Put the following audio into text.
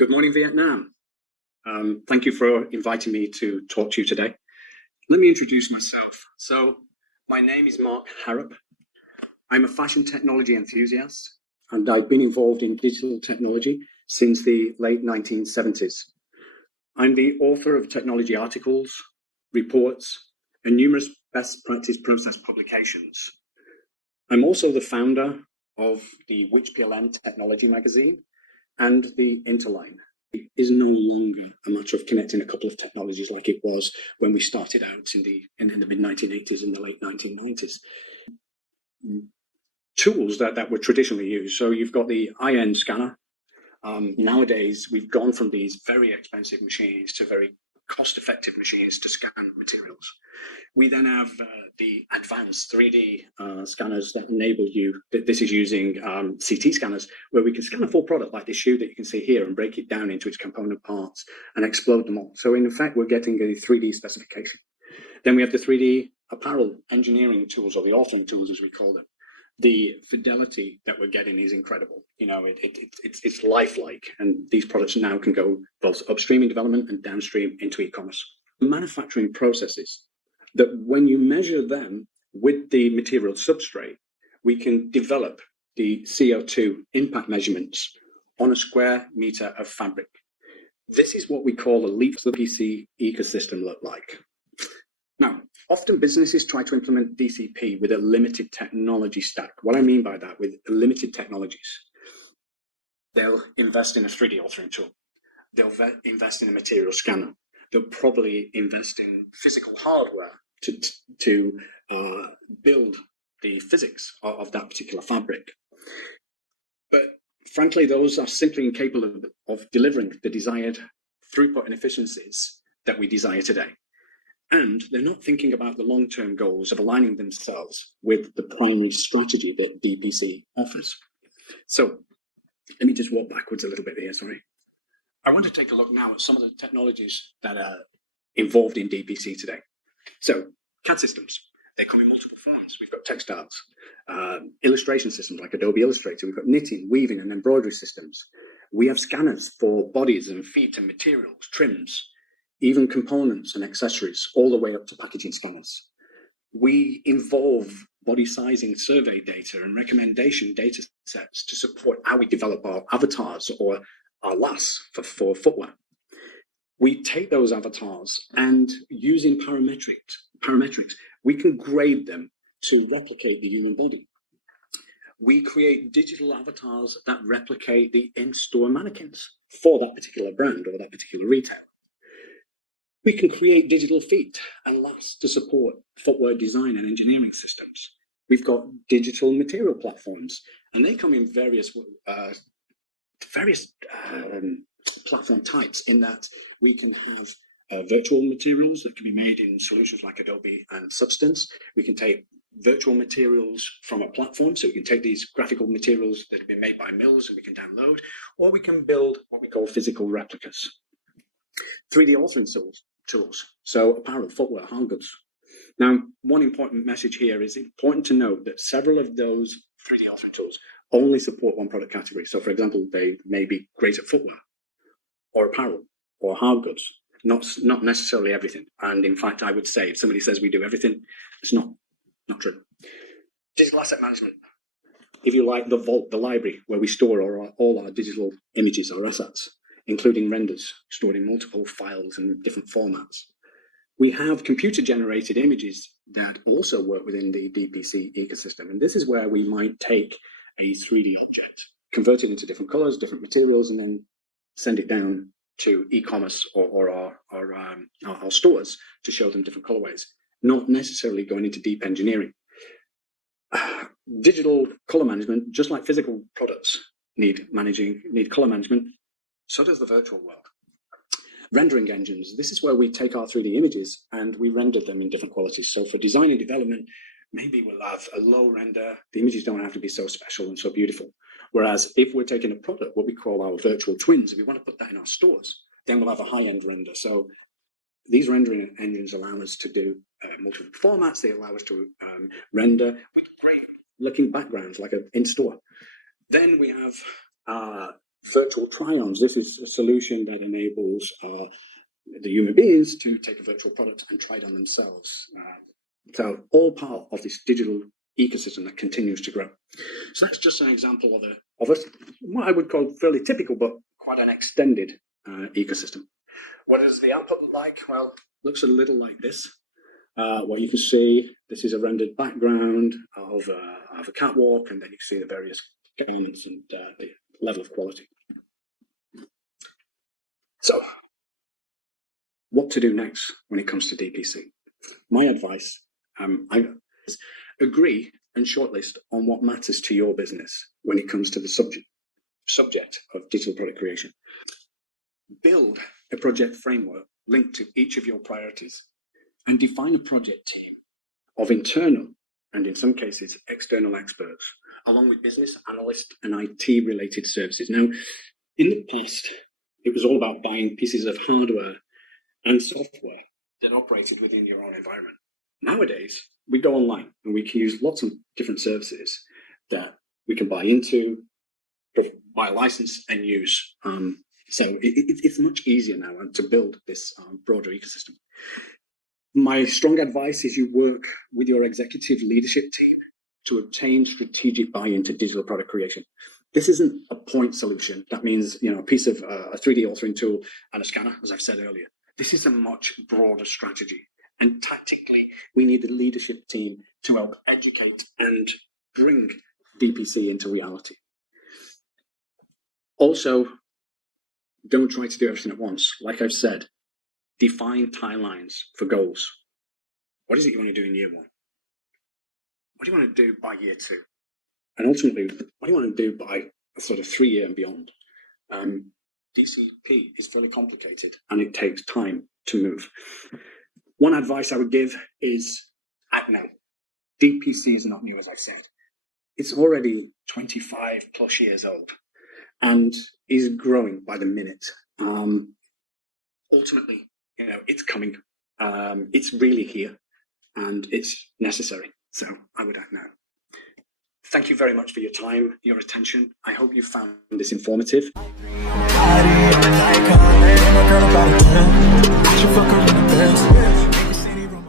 Good morning, Vietnam. Thank you for inviting me to talk to you today. Let me introduce myself. So, my name is Mark Harrop. I'm a fashion technology enthusiast, and I've been involved in digital technology since the late 1970s. I'm the author of technology articles, reports, and numerous best practice process publications. I'm also the founder of the Which PLM Technology magazine and the Interline. It is no longer a matter of connecting a couple of technologies like it was when we started out in the mid-1980s and the late 1990s. Tools that were traditionally used. So you've got the iron scanner. Nowadays, we've gone from these very expensive machines to very cost-effective machines to scan materials. We then have the advanced 3D scanners that enable you, this is using CT scanners, where we can scan a full product like this shoe that you can see here and break it down into its component parts and explode them all. So in effect, we're getting a 3D specification. Then we have the 3D apparel engineering tools, or the authoring tools as we call them. The fidelity that we're getting is incredible. You know, it's lifelike, and these products now can go both upstream in development and downstream into e-commerce. Manufacturing processes that when you measure them with the material substrate, we can develop the CO2 impact measurements on a square meter of fabric. This is what we call a leap to the PC ecosystem look like. Now, often businesses try to implement DCP with a limited technology stack. What I mean by that, with limited technologies, they'll invest in a 3D authoring tool. They'll invest in a material scanner. They'll probably invest in physical hardware to build the physics of that particular fabric. But frankly, those are simply incapable of delivering the desired throughput and efficiencies that we desire today. And they're not thinking about the long-term goals of aligning themselves with the primary strategy that DPC offers. So let me just walk backwards a little bit here, sorry. I want to take a look now at some of the technologies that are involved in DPC today. So CAD systems, they come in multiple forms. We've got textiles, illustration systems like Adobe Illustrator. We've got knitting, weaving, and embroidery systems. We have scanners for bodies and feet and materials, trims, even components and accessories, all the way up to packaging scanners. We involve body sizing survey data and recommendation data sets to support how we develop our avatars or our lasts for footwear. We take those avatars and using parametrics, we can grade them to replicate the human body. We create digital avatars that replicate the in-store mannequins for that particular brand or that particular retailer. We can create digital feet and lasts to support footwear design and engineering systems. We've got digital material platforms, and they come in various platform types, in that we can have virtual materials that can be made in solutions like Adobe and Substance. We can take virtual materials from a platform, so we can take these graphical materials that have been made by mills and we can download, or we can build what we call physical replicas. 3D authoring tools, so apparel, footwear, hard goods. Now, one important message here is important to note that several of those 3D authoring tools only support one product category. So, for example, they may be great at footwear or apparel or hard goods, not necessarily everything. And in fact, I would say if somebody says we do everything, it's not true. Digital asset management. If you like, the vault, the library where we store all our digital images or assets, including renders stored in multiple files and different formats. We have computer-generated images that also work within the DPC ecosystem. And this is where we might take a 3D object, convert it into different colors, different materials, and then send it down to e-commerce or our stores to show them different colorways, not necessarily going into deep engineering. Digital color management, just like physical products need color management, so does the virtual world. Rendering engines, this is where we take our 3D images and we render them in different qualities. So for design and development, maybe we'll have a low render. The images don't have to be so special and so beautiful. Whereas if we're taking a product, what we call our virtual twins, if we want to put that in our stores, then we'll have a high-end render. So these rendering engines allow us to do multiple formats. They allow us to render with great looking backgrounds like in store. Then we have Virtual try-ons. This is a solution that enables the human beings to take a virtual product and try it on themselves. So all part of this digital ecosystem that continues to grow. So that's just an example of what I would call fairly typical, but quite an extended ecosystem. What does the output look like? Well, looks a little like this. What you can see, this is a rendered background of a catwalk, and then you can see the various garments and the level of quality. So, what to do next when it comes to DPC? My advice is agree and shortlist on what matters to your business when it comes to the subject of digital product creation. Build a project framework linked to each of your priorities and define a project team of internal and, in some cases, external experts, along with business analysts and IT related services. Now, in the past, it was all about buying pieces of hardware and software that operated within your own environment. Nowadays, we go online and we can use lots of different services that we can buy into, buy a license and use. So it's much easier now to build this broader ecosystem. My strong advice is you work with your executive leadership team to obtain strategic buy-in to digital product creation. This isn't a point solution. That means, a piece of a 3D authoring tool and a scanner, as I've said earlier. This is a much broader strategy. And tactically, we need the leadership team to help educate and bring DPC into reality. Also, don't try to do everything at once. Like I've said, define timelines for goals. What is it you want to do in year one? What do you want to do by year two? And ultimately, what do you want to do by a sort of 3 year and beyond? DCP is fairly complicated and it takes time to move. One advice I would give is act now. DPC is not new, as I've said. It's already 25 plus years old and is growing by the minute. Ultimately, it's coming. It's really here and it's necessary. So I would act now. Thank you very much for your time, your attention. I hope you found this informative.